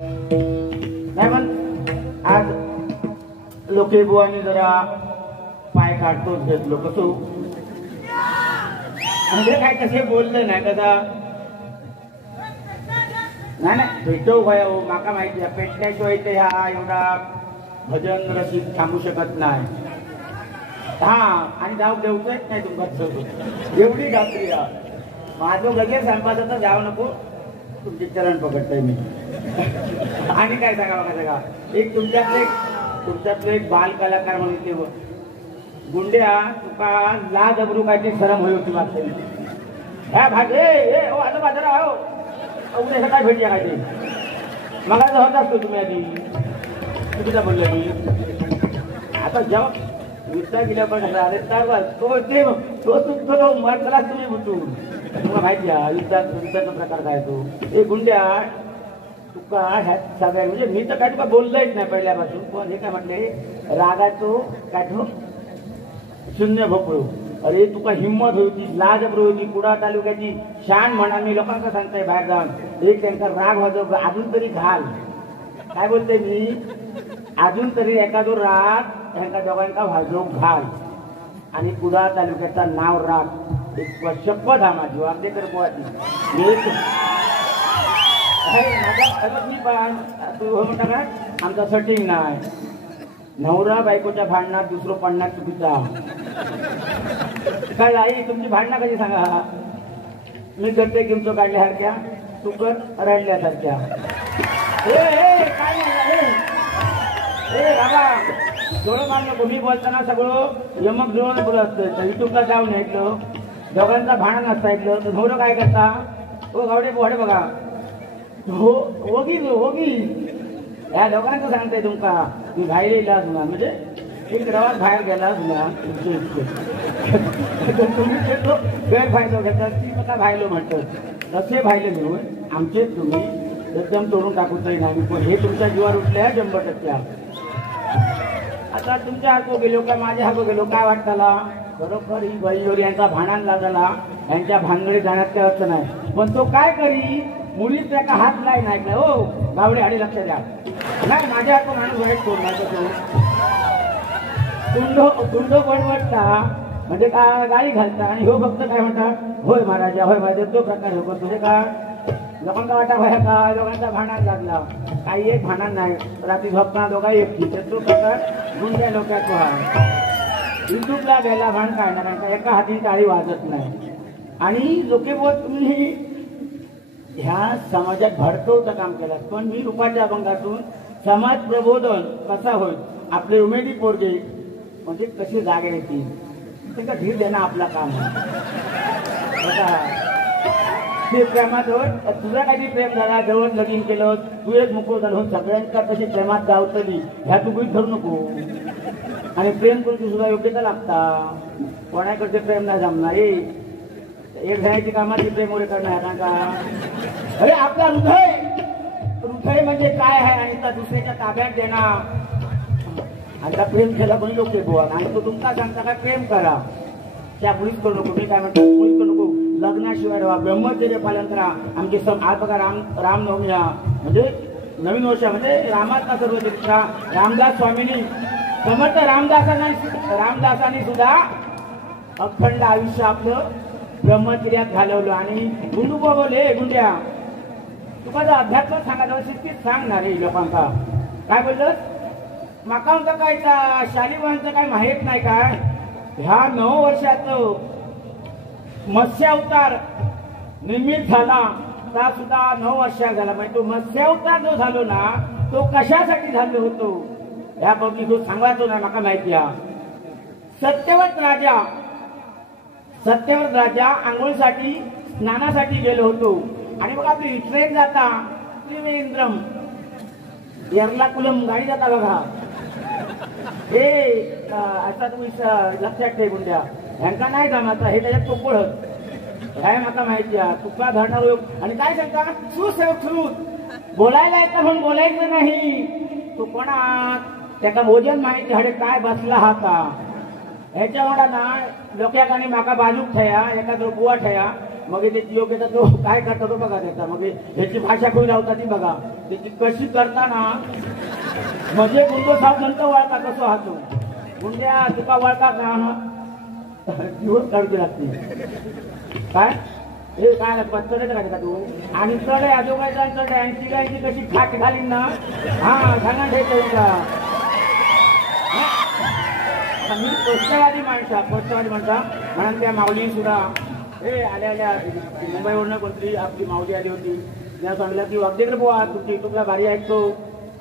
नाही पण आज लोके बुवानी जरा पाय काढतोच घेतलो कसो म्हणजे काय कसे बोलले नाही कदा नाही नाही भेटो काय हो माका माहिती आहे पेटण्याशिवाय ते हा एवढा भजन रसिक थांबू शकत नाही हा आणि जाऊ देऊच नाही तुमच्या एवढी गात्री माझं लगेच संपादन जाऊ नको तुमचे चरण पकडतोय मी आणि काय सांगा बघा सगळा एक तुमच्यातले एक बाल कलाकार म्हणून ते गुंड्या तुका लाज अब्रू कायची शरम होई होती वाटते ह्या भागे ए हो आता बाजारा हो उद्या काय भेटूया काय ते मग होत असतो तुम्ही आधी चुकीचा बोललो मी आता जेव्हा विचार गेल्या पण अरे तो तुमचं मरला तुम्ही उठून तुम्हाला माहिती आहे युद्धाचा प्रकार काय तो एक गुंड्या तुका ह्या सगळ्या म्हणजे मी तर काय तुका बोललोच नाही पहिल्यापासून पण हे काय म्हटले रागाचो काय तो शून्य भोपळो अरे तुका हिंमत होती लाज होती कुडा तालुक्याची शान म्हणा मी लोकांना सांगताय बाहेर जाऊन एक त्यांचा राग वाजव अजून तरी घाल काय बोलते मी अजून तरी एखादो राग ह्यांका दोघांका वाजव घाल आणि कुडा तालुक्याचा नाव राग एक शपथ हा माझी वागदे कर पोहाची मी पण तू हो म्हणता का आमचा सटिंग नाही नवरा बायकोच्या भांडणात दुसरं पडण्यात चुकीचा काय आई तुमची भांडणं कशी सांगा मी करते किमचो काढल्यासारख्या तू कर रडल्यासारख्या काय बाबा थोडं मानलं मी बोलताना सगळं यमक जुळून बोलत असतं युट्यूबला जाऊन ऐकलं दोघांचा भांडण असतं ऐकलं तर नवरं काय करता हो गावडे पोहाडे बघा हो होगी या लोकांचं सांगताय तुमका मी बाहेर येला तुला म्हणजे एक रवात बाहेर गेला तुला तुम्ही तो गैरफायदा घेतात ती मला भायलो म्हणतात तसे भायले मिळून आमचे तुम्ही एकदम तोडून टाकूचंही नाही पण हे तुमच्या जीवावर उठले 100%. आता तुमच्या हातो गेलो काय माझ्या हातो गेलो काय वाटताला बरोबर ही बहिणीवर यांचा भांडण लागला यांच्या भानगडी जाण्यात काय अर्थ नाही पण तो काय करी मुलीच त्याचा हात नाही काय हो गावडे हाडे लक्ष द्या नाही माझ्या हातून माणूस वाईट कोण नाही तुंडो बडबडता म्हणजे काय गाडी घालता आणि हो फक्त काय म्हणतात होय महाराजा होय महाराजा तो प्रकार हो तुझे काय लोकांचा वाटा व्हाया का लोकांचा भांडण लागला काही एक भांडण नाही रात्री झोपताना दोघा एकटी तो प्रकार गुंड्या लोकांचा हा युट्यूबला गेला भांड काढणार कारण एका हाती टाळी वाजत नाही आणि लोके बोल तुम्ही ह्या समाजात भडकवचं काम केलं पण मी रूपाच्या अभंगातून समाज प्रबोधन कसा होईल आपले उमेदी पोरगे म्हणजे कसे जागे येतील ते का धीर देणं आपला काम ते प्रेमात होत तुझा काही प्रेम झाला जवळ लगीन केलं तू एक मुको झालं सगळ्यांचा कशी प्रेमात गावतली ह्या तू गृहीत धरू नको आणि प्रेम करून सुद्धा योग्यता लागता कोणाकडचे प्रेम नाही जमणार एक जायची कामाची प्रेम वगैरे करणार का अरे आपला हृदय म्हणजे काय आहे आणि त्या दुसऱ्याच्या ताब्यात देणार आता प्रेम केला कोणी लोक बुवा आणि तो तुमचा सांगता काय प्रेम करा त्या मुलीच करू नको मी काय म्हणतो मुलीच करू नको लग्नाशिवाय ठेवा ब्रह्मचर्य पालन करा आमचे आज बघा रामनवमी म्हणजे नवीन वर्ष म्हणजे रामाचा सर्व दीक्षा रामदास स्वामींनी समर्थ रामदासांनी सुद्धा अखंड आयुष्य आपलं ब्रह्मचर्यात घालवलं आणि गुंडू बोले गुंड्या तुका जर अध्यात्म सांगायचं शिस्तीत सांगणार रे लोकांचा काय बोललं माकांचा काय शालिवांचं काय माहीत नाही काय ह्या 9 वर्षात मत्स्यावतार निमित्त झाला त्या सुद्धा 9 वर्षात झाला म्हणजे तो मत्स्यावतार जो झालो ना तो कशासाठी झालो होतो ह्या बाबतीत तो सांगायचो ना माका माहिती आहे सत्यव्रत राजा आंघोळीसाठी स्नानासाठी गेलो होतो आणि बघा आपली ट्रेन जाता त्रिवेंद्रम एर्नाकुलम गाडी जाता बघा हे आता तुम्ही लक्षात ठेव गुंड्या ह्यांका नाही जमाचा हे त्याच्यात कोपळत ह्या माका माहिती आहे तुका धरणार आणि काय सांगता सुश्रुत बोलायला येतं म्हणून बोलायचं नाही तो कोणा त्याचा भोजन माहिती हडे काय बसला हाता ह्याच्या ना लोक्याकानी माका बाजूक ठया एका बुवा ठया मग त्याची योग्यता तो काय करतो तो बघा त्याचा मग ह्याची भाषा कोणी लावता ती बघा त्याची कशी करताना म्हणजे गुंडो साहेब नंतर वळका कसो हातो गुंड्या तुका वळका का दिवस काढूची लागते काय हे काय ना पत्तोड्याचं काय का तू आणि चढ आहे आजोबाईचा चढ आहे आणि तिघांची कशी खाट घालीन ना हा सांगा ठेवतो का मी स्पष्टवादी माणसा म्हणून त्या माऊली सुद्धा हे आल्या मुंबईवरनं कोणतरी आपली माऊली आली होती त्या सांगितलं की अगदीकडे बुवा तुमची युट्यूबला भारी ऐकतो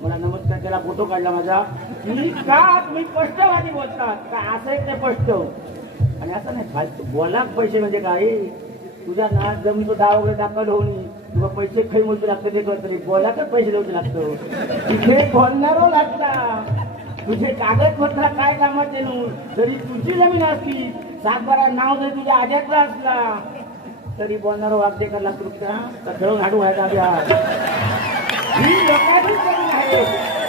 मला नमस्कार त्याला फोटो काढला माझा मी का तुम्ही स्पष्टवादी बोलतात का असं एक ते स्पष्ट आणि असं नाही फालतू बोला पैसे म्हणजे काय तुझ्या ना जमीन तो डाव वगैरे दाखल होऊन तुला पैसे खाई मोजू लागतं ते कळतं बोला तर पैसे देऊ लागतो तिथे बोलणारो लागता तुझे कागदपत्र काय कामात येणू जरी तुझी जमीन असली सातबारा नाव जरी तुझ्या आद्यातला असला तरी बोलणारा वागदे करला तुमचा तर खेळून हाडू व्हायचा अभ्यास ही लोकांची जमीन आहे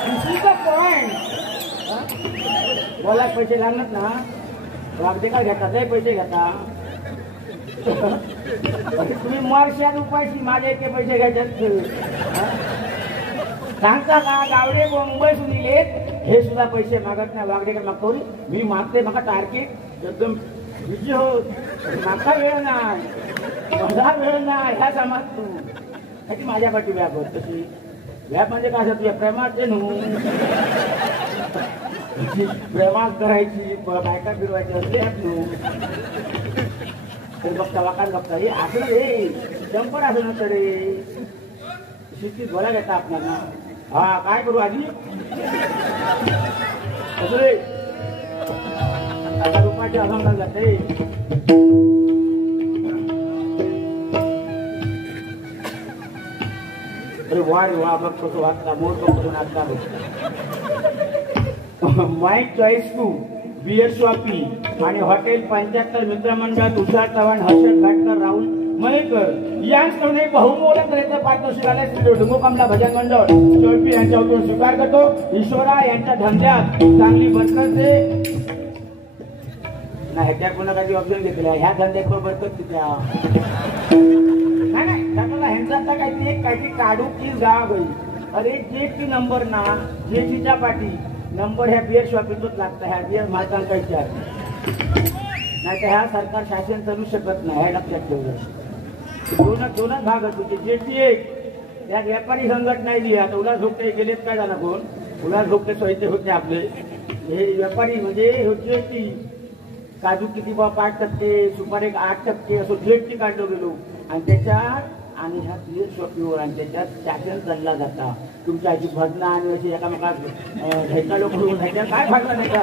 दुसरीचा पॉइंट बोला पैसे लागणार ना वागदे का घेतात लय पैसे घेता तुम्ही मरशात उपायशी माझे इतके पैसे घ्यायचे सांगता का गावडे मुंबई सुनीलेत हे सुद्धा पैसे मागत नाही वागडेकर मागतो मी मागते मका टार्गेट एकदम बिजी हो माका वेळ नाही मला वेळ नाही ह्या समाज तू ह्याची माझ्या पाठी व्याप होत तशी व्याप म्हणजे काय तुझ्या प्रेमाचे नू प्रेमात करायची बायका फिरवायची असते नू तर बघता वाकात बघता हे असं रे जंपर असं नसतं रे शिस्तीत बोला घेता आपल्याला हा काय करू आधी आता रुपयाचे अभंग जाते अरे वाढ वा बघ कसं वाचता मोर करून आता माईक चॉईस टू बिअर शॉपी आणि हॉटेल 75 मित्रमंडळ तुषार चव्हाण हर्षद भाटकर राहुल मयेकर यांच्याकडे बहुमोलक प्रयत्न पारितोषिक आले श्री डुंगोकमला भजन मंडळ चोळपी यांच्या उतरून स्वीकार करतो ईश्वरा यांच्या धंद्यात चांगली बरकत दे नाही त्या पुन्हा काही ऑप्शन घेतल्या ह्या धंद्यात बरकत तिथल्या नाही त्याला ह्यांचा आता काहीतरी काढू की गाव अरे जेटी नंबर ना जेटीच्या पाठी नंबर ह्या बिअर शॉपिंगच लागतं ह्या बिअर मालकांचा विचार नाही तर ह्या सरकार शासन चालू शकत नाही हे लक्षात ठेवलं दोनच भाग होते जेटी एक त्या व्यापारी संघटना नाही आता उल्हास भोगटे गेलेत काय झाला कोण उल्हास भोगटे सोयीचे होते आपले हे व्यापारी म्हणजे होते की काजू किती बा 5% सुपारी 8% असं जेटी काढलो गेलो आणि त्याच्यात आणि ह्या बिअर शॉपिंगवर आणि त्याच्यात शासन चालला जाता तुमच्या आजी भजना आणि अशी एकामेकात घ्यायचा लोक घ्यायच्या काय फायदा नाही का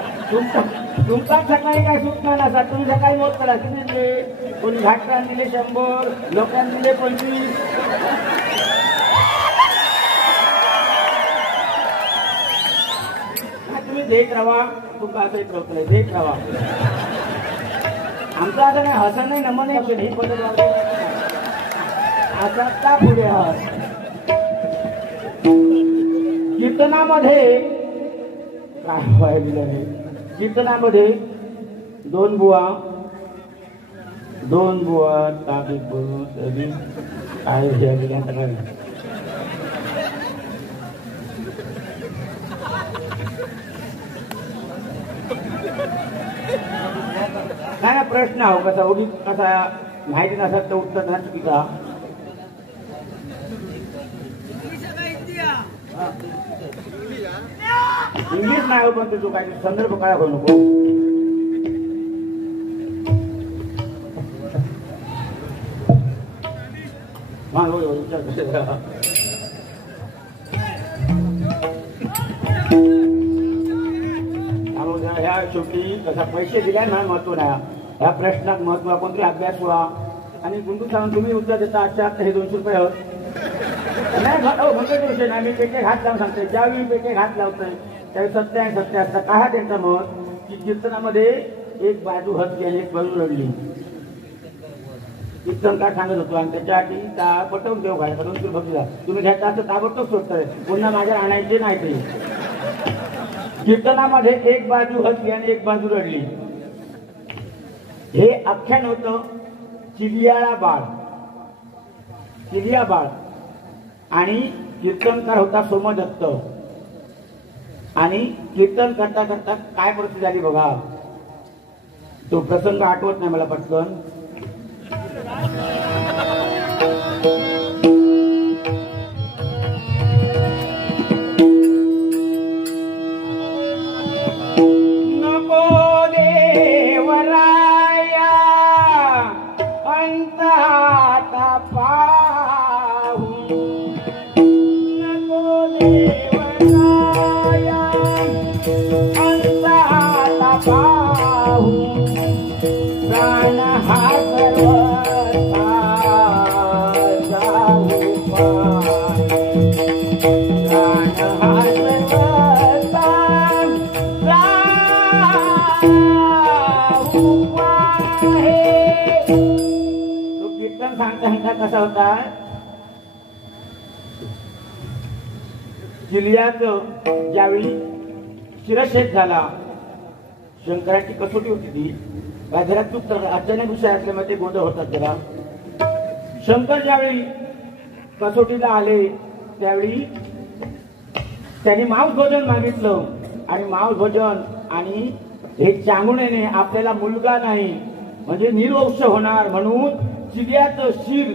तुमचा सकाळी काय सूचना नसा तुम्ही सकाळी मोत करा किती दिले कोणी घाटकांना दिले 100 लोकांना दिले 25 तुम्ही देत राहा तुमका असं एक होत देत राहा आमचं असं नाही हसं नाही नमन नाही ही पद्धत आता का पुढे आहात कीर्तनामध्ये काय व्हायला आहे कीर्तनामध्ये दोन बुवा ताबीत बोलून तरी काय गेल्यांचा काय काय प्रश्न हो कसा उगी कसा माहिती नसत तर उत्तर ना चुकीचा इंग्लिश नाही पण तुझं काय संदर्भ काय होऊ नको ह्या शेवटी कसा पैसे दिल्या ना महत्व नाही ह्या प्रश्नात महत्व कोणतरी अभ्यास व्हा आणि गुंडू सांगून तुम्ही उत्तर देता आजच्या हे 200 रुपये नाही म्हणतो विषय नाही मी पेटे घात लावून सांगते ज्यावेळी पेटे घात लावतोय त्यावेळी सत्य आणि सत्य असतं काय त्यांचं मत की कीर्तनामध्ये एक बाजू हत गेली एक बाजू रडली कीर्तनकार सांगत होतो आणि त्याच्यासाठी पटवून देऊ घालायचा 200 भक्तीला तुम्ही घ्यायचा असं ताबडतोब सोडतोय पुन्हा माझ्या आणायचे नाही ते कीर्तनामध्ये एक बाजू हसली आणि एक बाजू रडली हे आख्यान होतं चिलियाळा बाळ किलियाबाळ आणि कीर्तनकार होता सोमदत्त. आणि कीर्तन करता करता काय परिस्थिती झाली बघा, तो प्रसंग आठवत नाही मला पटकन. नको देवराया अंतहाता पाहू, नको देवराया अंतहाता पाहू, प्राण हा सर्वथा जाऊ पाय, प्राण हा सर्वथा जाऊ पाय. तो कीर्तन सांगता कसा होता, किल्ल्याचं ज्यावेळी शिरच्छेद झाला, शंकराची कसोटी होती ती, काय जरा चूक अचानक विषय असल्यामुळे ते गोंधळ होतात जरा. शंकर ज्यावेळी कसोटीला आले त्यावेळी त्यांनी मांस भोजन मागितलं, आणि मांस भोजन आणि हे चांगुण्याने आपल्याला मुलगा नाही म्हणजे निर्वंश होणार म्हणून चिडियाचं शिर,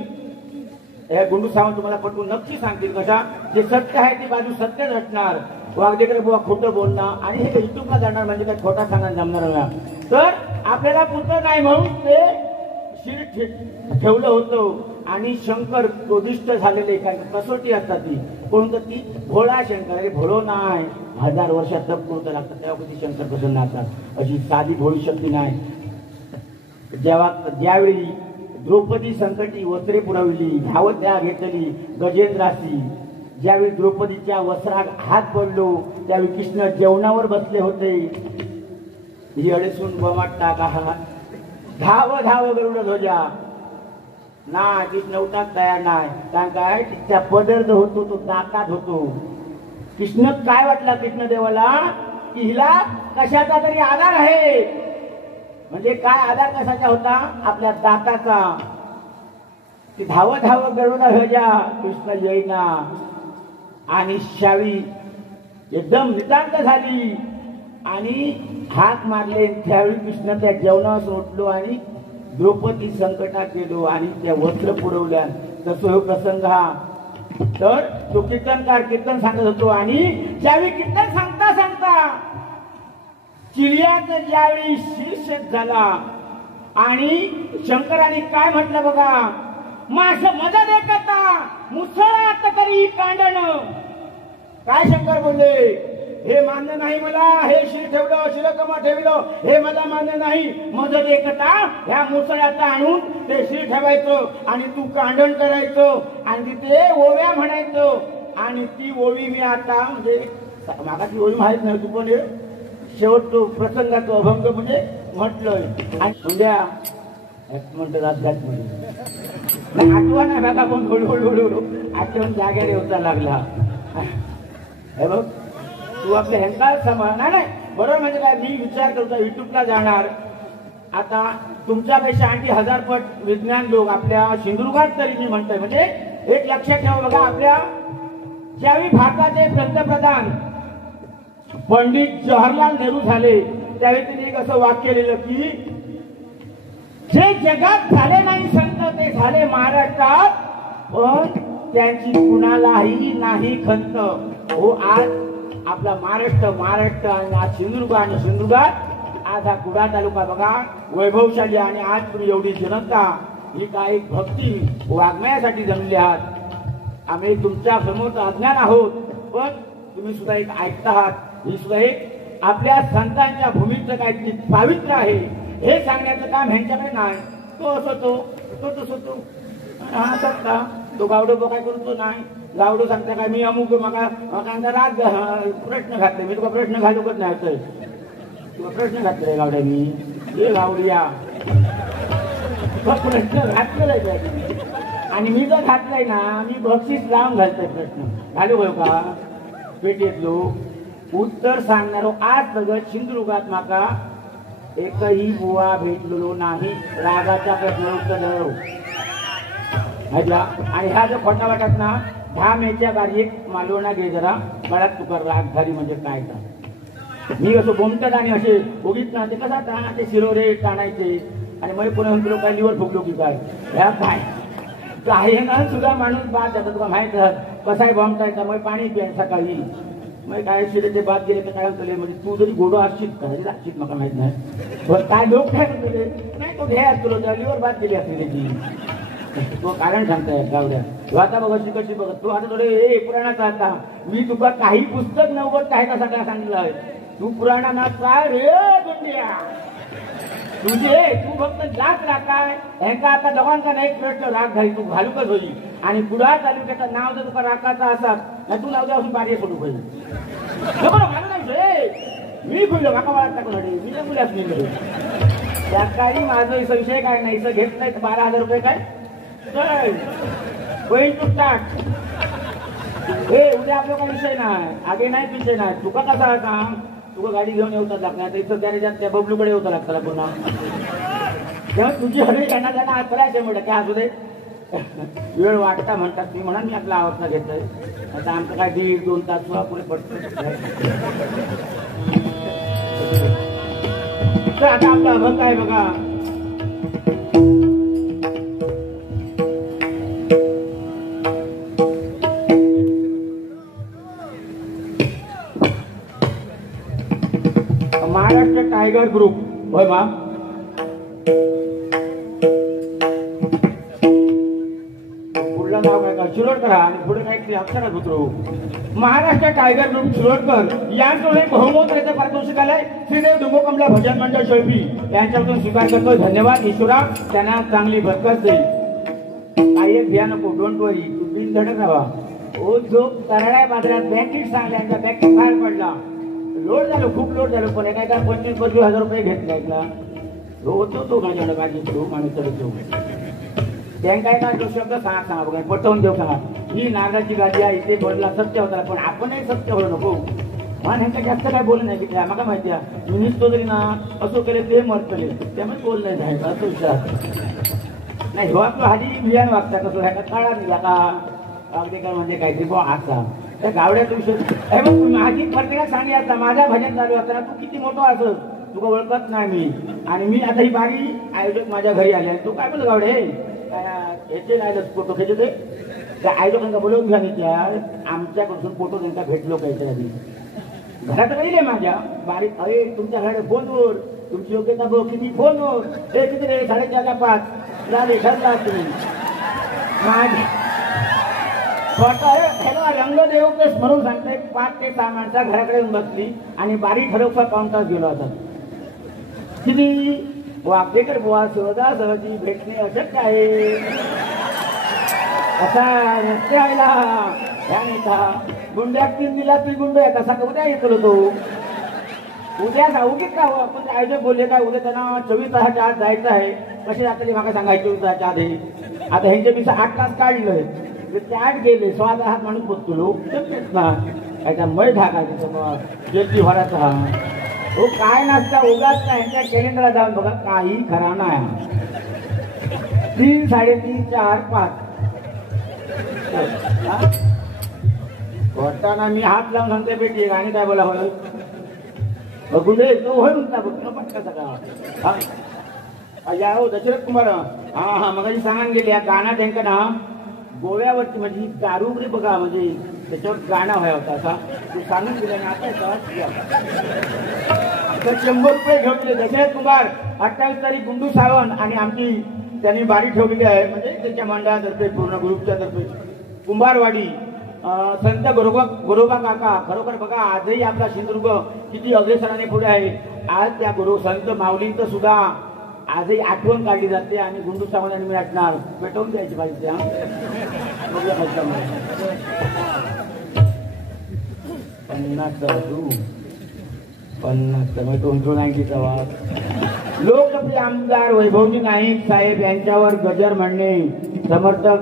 हे गुंडू सावंत तुम्हाला पटवून नक्की सांगतील कशा, जे सत्य आहे ती बाजू सत्यच असणार, वागदेकडे बुवा खोटं बोलणं आणि हे युट्यूबला जाणार म्हणजे काय खोटा सांगायला जमणार नाही. तर आपल्याला पुरतं नाही म्हणून ते शिर ठेवलं होतं. आणि शंकर क्रोधिष्ट झालेले, काय कसोटी असतात ती, कोणतं ती भोळा शंकर, अरे भोळो नाही, 1000 वर्षात तप करूचं लागतं तेव्हा कधी शंकर प्रसन्न असतात, अशी साधी भोळी शक्ती नाही. ज्यावेळी द्रौपदी संकटी वस्त्रे पुरवली, धावत्या घेतली गजेंद्रासी, ज्यावेळी द्रौपदीच्या वस्त्रात हात पडलो त्यावेळी कृष्ण जेवणावर बसले होते. ही अडसून बमाटता का धाव धाव गरुड ध्वजा ना, कृष्ण उठाक तयार नाही, कारण काय तिच्या पदर जो होतो तो दातात होतो. कृष्ण काय वाटला कृष्ण देवाला की हिला कशाचा तरी आधार आहे, म्हणजे काय आधार कशाचा होता, आपल्या दाताचा. ती धाव धाव गरुड ध्वजा कृष्ण येईना, आणि शावी एकदम नितांत झाली आणि हात मारले. त्यावेळी कृष्ण त्या जेवणावर उठलो आणि द्रौपदी संकटात गेलो आणि त्या वस्त्र पुरवल्या. तसं हो प्रसंग हा. तर तो कीर्तनकार कीर्तन सांगत होतो, आणि ज्यावेळी कीर्तन सांगता सांगता चिडियाचं ज्यावेळी शीर्षक झाला आणि शंकराने काय म्हटलं बघा, माझ मजा देखता मुसळात तरी कांडण. काय शंकर बोलले, हे मान्य नाही मला, हे शिर ठेवलं शिरकमा ठेवलं हे मला मान्य नाही, मदत एकता ह्या मुसळ्यात आणून ते शिर ठेवायचं आणि तू कांडण करायचं आणि तिथे ओव्या म्हणायचं. आणि ती ओवी मी आता म्हणजे मागाची ओवी माहित नाही, तू पण शेवट तो प्रसंगाचा अभंग म्हणजे म्हटलंय. आणि म्हणजे म्हणतो आठवा नाही बघा, पण हळूहळू आठवण जागेने होता लागला. हे बघ तू आपल्या ह्यांका सांभाळ नाही बरोबर, म्हणजे काय मी विचार करतो युट्यूबला जाणार, आता तुमच्यापेक्षा आणखी 1000 पट विज्ञान लोक आपल्या सिंधुदुर्गात तरी मी म्हणतोय. म्हणजे एक लक्षात ठेवा बघा, आपल्या ज्यावेळी भारताचे पंतप्रधान पंडित जवाहरलाल नेहरू झाले त्यावेळी त्यांनी एक असं वाक्य लिहिलं की जे जगात झाले नाही संत ते झाले महाराष्ट्रात, पण त्यांची कुणालाही नाही खंत. हो आज आपला महाराष्ट्र आणि आज सिंधुदुर्ग आणि सिंधुदुर्गात आज हा कुडा तालुका बघा वैभवशाली, आणि आज तुम्ही एवढी जनता ही काय भक्ती वाङ्मयासाठी जमली आहात. आम्ही तुमच्या समोर अज्ञान आहोत, पण तुम्ही सुद्धा एक ऐकता आहात. ही सुद्धा एक आपल्या संतांच्या भूमीचं काय पावित्र्य आहे हे सांगण्याचं काम ह्यांच्याकडे नाही. तो असो तो तसं तो हा सांगता तो गावडो काय करतो नाही, गावडो सांगता काय मी अमुक मागा राग प्रश्न घातले, मी तुला प्रश्न घालूकच नाही तर तुला प्रश्न घातले गावड्या मी हे गावडिया प्रश्न घातलेला आहे. आणि मी जर घातलाय ना मी बक्षीस लावून घालतोय, प्रश्न घालू गयो का पेटीतलो उत्तर सांगणारो. आज सगळं सिंधुदुर्गात माका एकही बुवा भेटलेलो नाही रागाचा प्रश्न उत्तर ऐकला आणि ह्या जो खोटा वाटत ना 10 मेच्या बारीक मालवणा घे जरा गळ्यात तुका राग झाली म्हणजे काय का मी असं बोमतात आणि असे उगीत ना ते कसा ते शिरोरे टाणायचे आणि मग पुन्हा तुला काय लिव्हर फुगलो की काय ह्या काय काही ना सुद्धा माणूस बाद जातो तुला माहित राहत कसाही बॉम्बटायचा मग पाणी प्याय सकाळी मग काय शिरेचे बाद गेले तर काय होतं म्हणजे तू जरी गोडो असशील का तरी लागशील मला माहित नाही पण काय लोक काय करतो नाही तो घ्या तुला लिव्हर बाद गेली असते त्याची तो कारण सांगताय गावड्या तू आता बघत कशी बघत तू आता थोडे हे पुराणाचा आता मी तुका काही पुस्तक नव्वद काय का सगळं सांगितलं आहे तू पुराणा ना काय रे दुनिया तुझे तू फक्त जात राखाय ह्यांचा आता दोघांचा नाही प्रश्न राग घाली तू घालूकच होई आणि पुढा तालुक्याचं नाव जर तुका राखायचं असत ना तू नाव असून पाणी सोडू पाहिजे घालू नाही मी खुललो माका मला टाकून मी तर मुलाच मी त्या काळी माझा संशय काय नाही घेत नाही 12,000 रुपये काय होईल तू टाक हे उद्या आपला काही विषय नाही आगे नाही पिछे नाही तुका कसा सांग तुका गाडी घेऊन येऊता लागणार तर इथं गॅरेजात त्या बबलूकडे येऊता लागताला पुन्हा तेव्हा तुझी हवी त्यांना त्यांना आज करायचे म्हणत काय असू दे वेळ वाटता म्हणतात मी म्हणा मी आपला आवडता घेतोय आता आमचं काय 1.5-2 तास तुला पुढे पडतो तर आता आपला अभंग काय बघा महाराष्ट्र टायगर ग्रुप होय मा पुढलं नाव काय का शिरोडकर आणि पुढे काहीतरी अक्षरात उतरू महाराष्ट्र टायगर ग्रुप शिरोडकर यांच्याकडे बहुमोत्रेचं पारितोषिक आलंय श्रीदेव डुंबोकमला भजन मंडळ शेळपी यांच्याकडून स्वीकार करतो धन्यवाद ईश्वरा त्यांना चांगली बरकत देईल काही एक ध्यान नको डोंट वरी तू बिन धडक राहा ओ जो तरड्या बाजारात बँकेत सांगल्या बँकेत बाहेर पडला लोड झालो खूप लोड झालो पण काय 25-25,000 रुपये घेतले का होतो तो माझ्याकडे माझी तो माणूस चढतो त्यांना काय तो शब्द सांगा बघा पटवून देऊ सांगा ही नागाची गाडी आहे इथे बोलला सत्य होता पण आपणही सत्य होऊ नको मन ह्यांना जास्त काय बोलू नाही की मला माहिती आहे मी निसतो तरी ना असं केले ते मत केले त्यामुळे बोल नाही जायचं असं विचार नाही हो आपलं हाजी बियाण वागता कसं ह्याचा काळा निघा का अगदी काय म्हणजे काहीतरी बो असा त्या गावड्याचा विषय माझी प्रत्येकाला सांगितलं माझ्या भजन चालू असताना तू किती मोठं असं तुका ओळखत नाही मी आणि मी आता ही बारी आयोजक माझ्या घरी आले तू काय बोल गावडे याचे नाही फोटो खेचे ते त्या आयोजकांना बोलवून घ्या मी त्या आमच्याकडून फोटो त्यांचा भेटलो काहीतरी आधी घरात राहिले माझ्या बारीक अरे तुमच्या घरात फोनवर तुमची योग्यता बघ किती फोनवर हे किती रे 4:30 झाले ठरला तुम्ही माझ्या हॅलो रंगदेव प्लेस म्हणून सांगते 5 ते 6 माणसं घराकडे येऊन बसली आणि बारी ठरवता काउंटर गेलो होता किती वाकेकर बुवा सहजासहजी भेटणे अशक्य आहे असा नसते आयला ह्या नेता गुंड्यात 3 दिला ती गुंड आहे कसा का उद्या येतो तो उद्या जाऊ की का आपण आयोजक बोलले काय उद्या त्यांना 24 तासाच्या आत जायचं आहे कसे आता मागा सांगायचे 24 तासाच्या आधी आता ह्यांच्या पिसा 8 तास काढलंय त्यात गेले 6 माणूस बघतो लोक ना काय मै ढाकायचं मग जेलची भराचा हो काय नसता उगाच नाही ह्यांच्या कॅलेंडरला जाऊन बघा काही खरा नाही 3, 3.5, 4, 5 होताना मी हात लावून सांगते बेटी आणि काय बोला होय बघू दे तो होय म्हणता बघ पटका सगळा या हो दशरथ कुमार हा मग सांगान गेले गाणं त्यांचं ना गोव्यावरती म्हणजे दारू बघा म्हणजे त्याच्यावर गाणं व्हाय होता असा तू सांगून गेला ना आता 100 रुपये घेऊन गेले दशरथ कुमार 28 तारीख गुंडू सावंत आणि आमची त्यांनी बारी ठेवलेली आहे म्हणजे त्यांच्या मंडळातर्फे पूर्ण ग्रुपच्या तर्फे कुंभारवाडी संत गोरोबा काका खरोखर बघा आजही आपला सिंधुदुर्ग किती अग्रेसराने पुढे आहे आज त्या संत माऊलींचं सुद्धा आजही आठवण काढली जाते आणि गुंडू सावंतांनी मी असणार पेटवून द्यायची पाहिजे लोकप्रिय आमदार वैभवजी नाईक साहेब यांच्यावर गजर म्हणणे समर्थक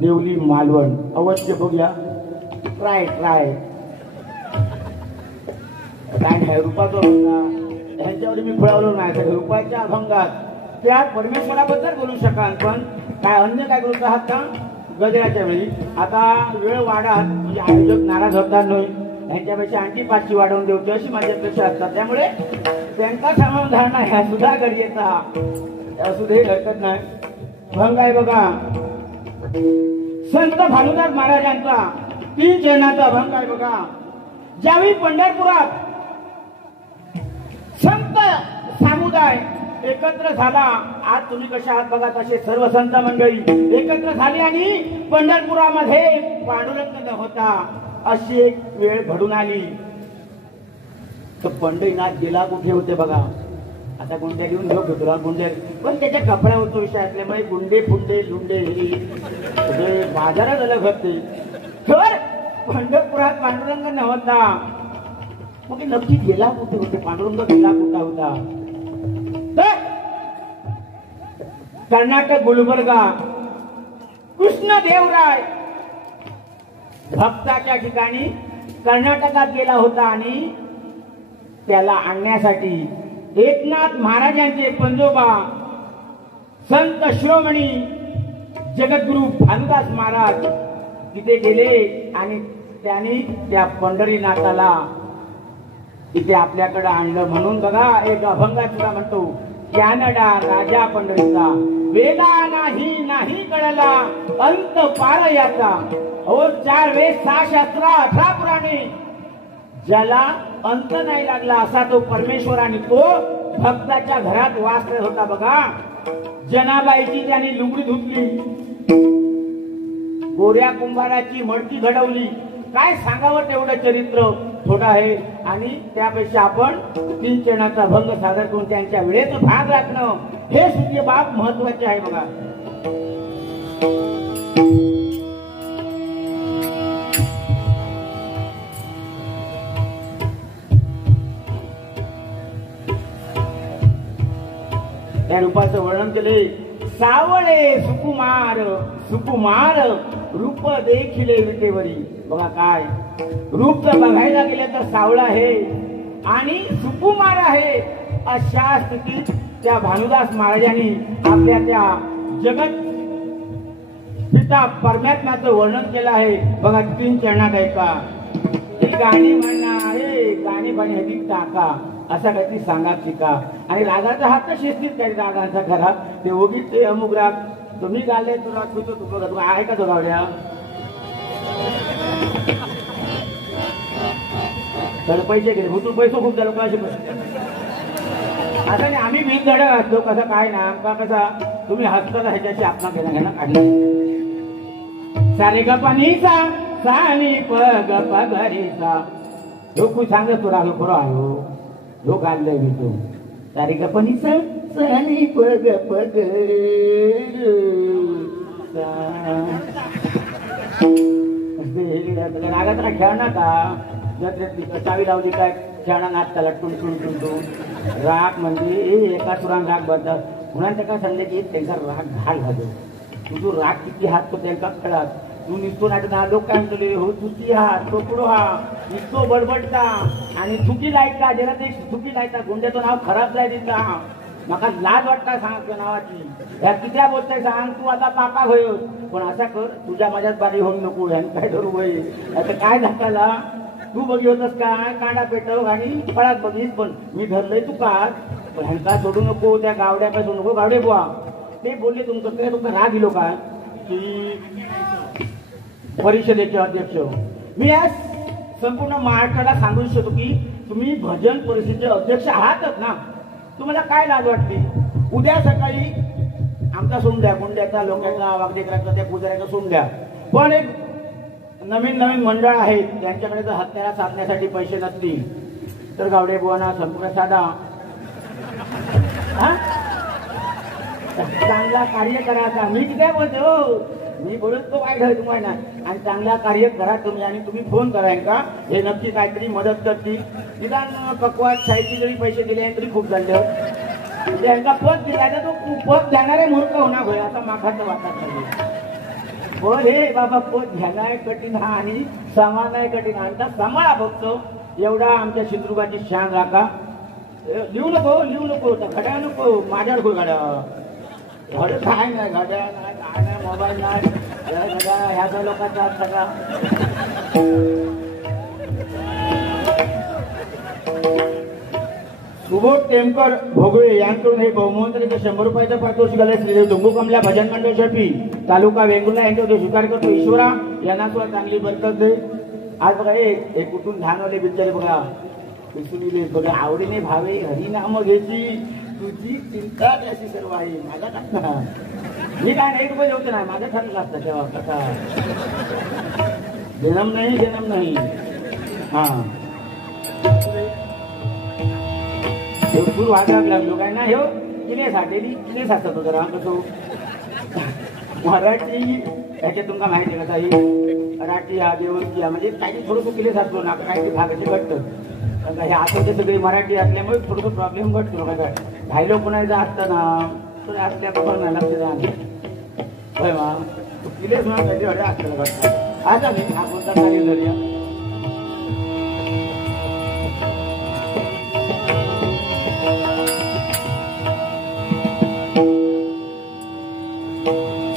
देवली मालवण अवश्य बघूया ट्राय काय नाही रुपाचा ह्यांच्यावर मी फळवलो नाही रुपयाच्या अभंगात त्या परमेश्वराबद्दल बोलू शकाल, पण काय अन्य काय बोलत आहात का गजराच्या वेळी? आता वेळ वाढात म्हणजे आयोजक नाराज होतात नाही, यांच्यापेक्षा आणखी 5ची वाढवून देऊची अशी माझी अपेक्षा असतात. त्यामुळे त्यांचा समाधान ह्या सुद्धा गरजेचा असू दे, हरकत नाही. भंग आहे बघा, संत भानुदास महाराजांचा 3 चरणाचा भंग आहे बघा. ज्यावेळी पंढरपुरात संत समुदाय एकत्र झाला, आज तुम्ही कशा आहात बघा, तसे सर्व संत मंडळी एकत्र झाली आणि पंढरपुरामध्ये पांडुरंग होता, अशी एक वेळ घडून आली. तर पंढरीनाथ गेला कुठे होते बघा. आता गुंडे घेऊन घेऊ घेतो गुंडे, पण त्याच्या कपड्यावरचा विषय असल्यामुळे गुंडे फुंडे लुंडे बाजारात अलग होते. तर पंढरपुरात पांडुरंग नव्हता, मग नक्की गेला कुठे होते, पांडुरंग गेला कुठे होता? कर्नाटक गुलबर्गा कृष्णदेवराय भक्ताच्या ठिकाणी कर्नाटकात गेला होता आणि त्याला आणण्यासाठी एकनाथ महाराजांचे पंजोबा संत श्रोमणी जगद्गुरु भानुदास महाराज तिथे गेले आणि त्यांनी त्या पंढरीनाथाला इथे आपल्याकडे आणलं. म्हणून बघा एक अभंग तुला म्हणतो, कॅनडा राजा पंढरीचा वेदा नाही नाही कळला अंत पार याचा. 4 वेद 6 शास्त्र 18 पुराणे, ज्याला अंत नाही लागला असा तो परमेश्वर आणि तो भक्ताच्या घरात वास करत होता बघा. जनाबाईची त्यांनी लुगडी धुतली, गोऱ्या कुंभाराची मडकी घडवली. काय सांगावं तेवढं चरित्र थोडं आहे. आणि त्यापेक्षा आपण 3 चरणाचा भंग सादर करून त्यांच्या वेळेत भाग राखणं हे सुद्धा बाब महत्वाचे आहे बघा. त्या रूपाचं वर्णन केले. सावळे सुकुमार सुकुमार रूप देखिले विटेवरी. बघा काय रूप तर बघायला गेलं तर सावळा आहे आणि सुकुमार आहे. अशा स्थितीत त्या भानुदास महाराजांनी आपल्या त्या जगत पिता परमात्म्याचं वर्णन केलं आहे बघा 3 चरणात. ऐका ती गाणी म्हणणार आहे, गाणी म्हणण्याची टाका असा काहीतरी सांगा शिका. आणि रागाचा हात तर शिस्तीत काही रागांचा घरात ते ओगीच ते अमुक राग तुम्ही गाले तुला तुझं आहे का तो गावड्या तर पैसे घे तू पैसे खूप झालं कोणाशी असं नाही. आम्ही बिन धडा घातलो कसं काय ना आमका कसा तुम्ही हसता ह्याच्याशी आपला घेणं घेणं काढलं. सारे गपानीचा सानी प गप घरीचा लोक सांगत तो राहिलो खरं आयो लोक आलंय मी तो. सारे गपानीचा सानी प गप रागात काय खेळणार का चावी लावली काय खेळणार नाच त्याला टुणटुण टुणटुण. राग म्हणजे एका सुरान राग बदल कुणाच्या काय सांगले की त्यांचा राग घाल घालतो. तुझो राग किती हात तो त्यांना खेळात तू निघतो ना लोक काय म्हणतो हो चुकी हात तो पुढो हा निघतो बडबडता आणि चुकी लायता ज्याला ते चुकी लायता गुंड्याचं नाव खराब जाय दिसता. मका लाज वाटता सांग नावाची ह्या कित्या बोलताय सांग तू आता पाका होय पण असा कर तुझ्या माझ्यात बारी होऊ नको ह्यान काय धरू होय. आता काय झाला तू बघी होतस काय कांडा पेटव आणि फळात बघीस पण मी धरलंय तू का पण ह्यांका सोडू नको त्या गावड्या काय सोडू नको गावडे बुवा ते बोलले तुमचं काय तुमचा राग दिलो काय की परिषदेचे अध्यक्ष मी आज संपूर्ण महाराष्ट्राला सांगू इच्छितो की तुम्ही भजन परिषदेचे अध्यक्ष आहातच ना. तुम्हाला काय लाज वाटते? उद्या सकाळी आमचा सोडून द्या गुंड्याचा लोकांचा वागदेकरांचा त्या पुजाऱ्याचा सोडून द्या पण एक नवीन नवीन मंडळ आहेत त्यांच्याकडे जर हत्यारा साधण्यासाठी पैसे नसतील तर गावडे बुवांना संपूर्ण साधा चांगला कार्य करायचा. मी किती बोलतो मी बोलत तो वाईट आहे तुम्हाला आणि चांगला कार्य करा तुम्ही आणि तुम्ही फोन कराय का हे नक्की काहीतरी मदत करतील. निदान पकवात शाहीची जरी पैसे दिले तरी खूप झाले त्यांचा पद दिला तर तो पद देणारे मूर्ख होणार होय आता माखाचं वाटत पण हे बाबा पद घ्यायला कठीण हा आणि समान आहे कठीण. आमचा सांभाळा बघतो एवढा आमच्या सिंधुदुर्गाची शान राखा. लिहू नको तर घड्या नको माझ्यावर कोण घड्या घड काय नाही घड्या नाही काय नाही मोबाईल नाही ह्या लोकांचा सगळा सुबोध टेमकर भोगळे यांकडून हे बहुमंत्र्याचे 100 रुपयाचा पारितोषिक आले श्री डोंगू कमला भजन मंडळ शर्फी तालुका वेंगुर्ला यांच्यावर स्वीकार करतो ईश्वरा यांना सुद्धा चांगली बरकत दे. आज बघा हे कुठून धानवाले बिचारे बघा विसुनीले बघा आवडीने भावे हरिनाम घ्यायची तुझी चिंता त्याची सर्व आहे माझा टाकता मी काय नाही रुपये होते नाही माझ्या ठरलेला असतं तेव्हा कसा जन्म नाही हा भरपूर वागायला लागलो काय ना हो किने साचतो जरा कसो मराठी ह्याच्यात तुमका माहिती आहे का मराठी हा देवकी म्हणजे काही थोडंसं किले साचलो ना काही भागाचे घडतं हे आताचे सगळे मराठी असल्यामुळे थोडंसं प्रॉब्लेम घडतो काय राहिलो कोणाचा असतं ना तर असल्या बघा लक्ष द्या होय मग किलेच म्हणून काहीतरी हड्या असतं घडतं आता मी हा कोणता कार्य धरूया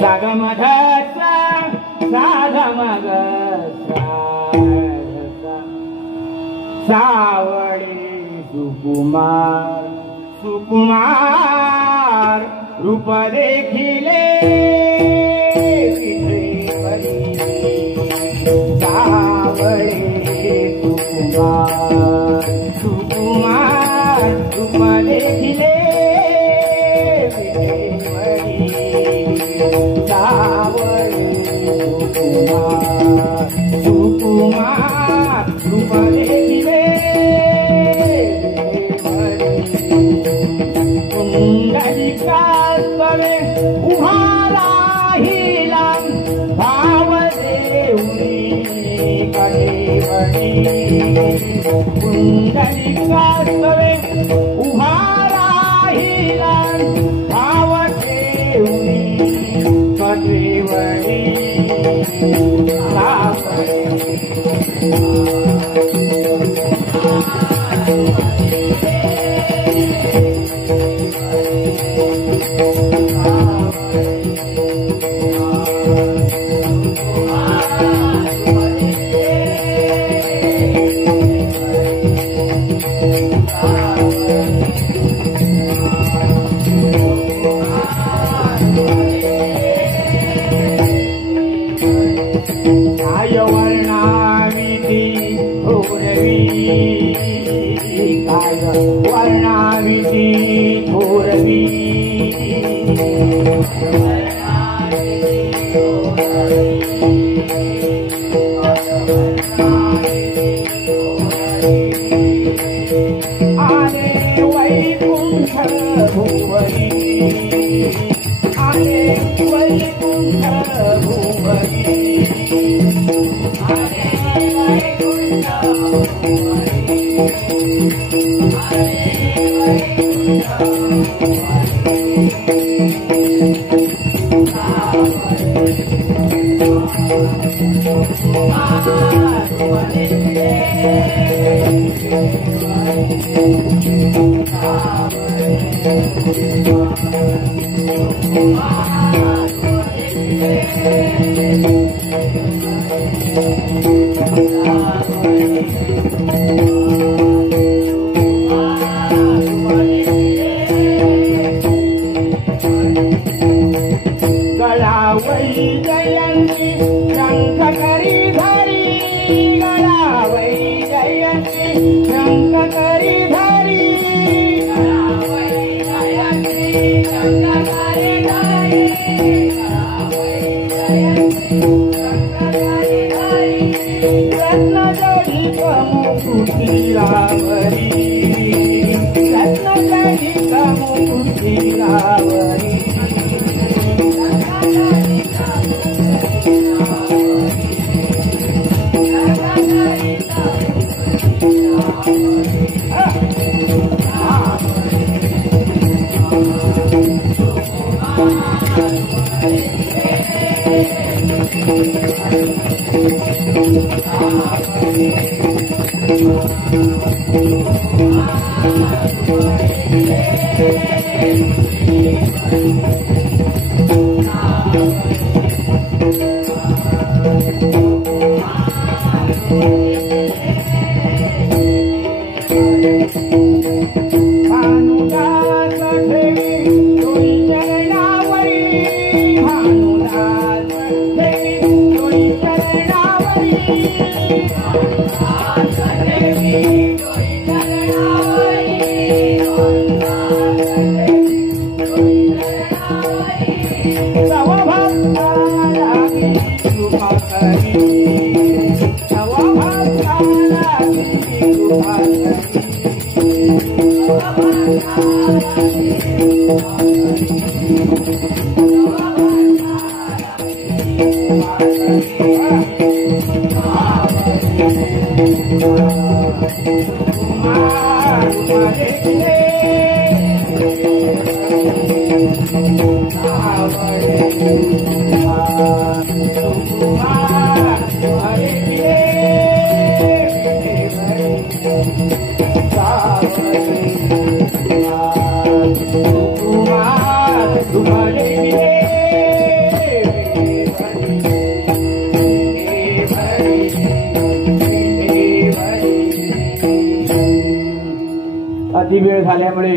सागमधाचा सावळे सुकुमार रूप देखिले सावळे सुकुमार रूप देखिले सुकुमार रूप देखिले कुंडलिका करे उभा राहिला भाव देऊनी कलेवणी कुंडलिका करे उभा राहिला भाव देऊनी कलेवणी अति वेळ झाल्यामुळे